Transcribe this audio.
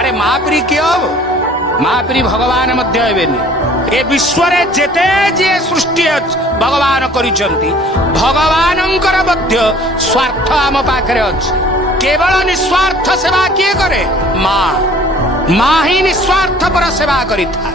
अरे महापरी किए हम महापरी भगवान मध्य हेबेनी ए विश्व रे जेते जे सृष्टि भगवान करिसंती भगवानंकर मध्य स्वार्थ आम पाखरे अछि केवल निस्वार्थ सेवा किए करे माँ माँ ही निस्वार्थ पर सेवा करिथा।